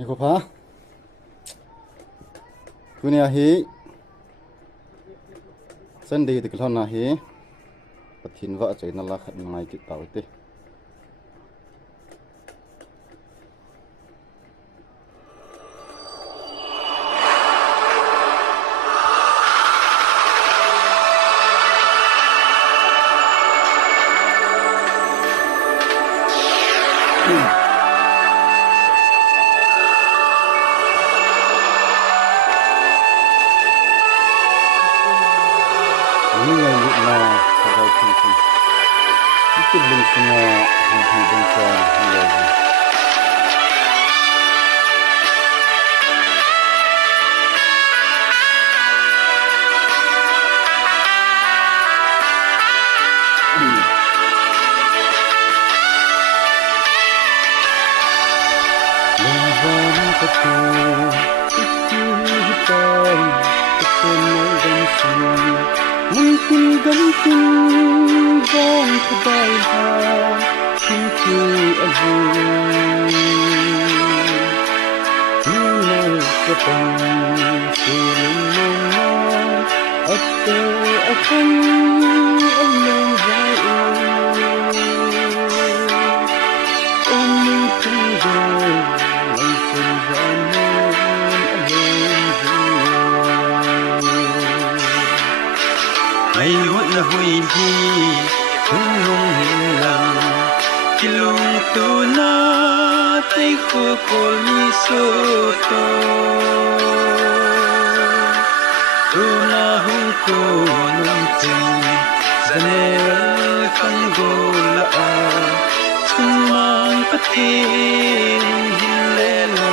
นี่ก็พาคุณยาฮีเส้นดีติดกลอนนาฮีปะทินว่าใจนั่นละขัดไม่กิดเต่าตินี่ไงลุกมาเขาเอาทิ้งนี่ติดลงสินะหันที่ดึงจานหันเลยลงวันก็เธอที่ที่ตายก็เธอไม่ดังสิ่งmungkin gantung bang kebaikan pintu abu Nilai ketang selimana atau akan Allah jauh mungkin dalam perjalanan ngày muộn là vui đi không lung hiền lặng khi lung tu na tay khô cô li sô tô tu na hung cô nung tình zane khang go la a chung mang patin hin le lo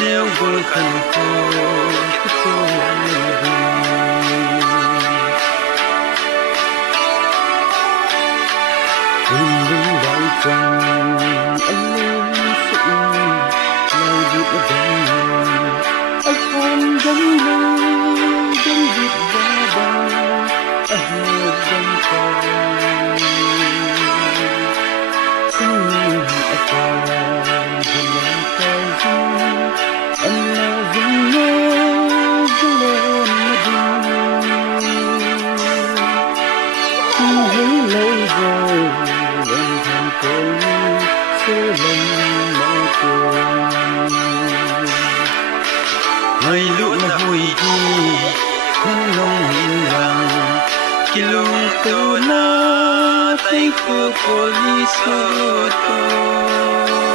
neo go khan ko tu Lindung đại trăng anh lên sự lời điệp đằng anh không giống lời giống điệp ra bằng anh hờ đằng trăng xin anh ta dừng lại tay dừng anh là dừng nhớ dừng lên mà dừng thấy lâu rồi người lũ là vui đi không lòng hiền lặng khi lung tu na tay khô cô li sô tô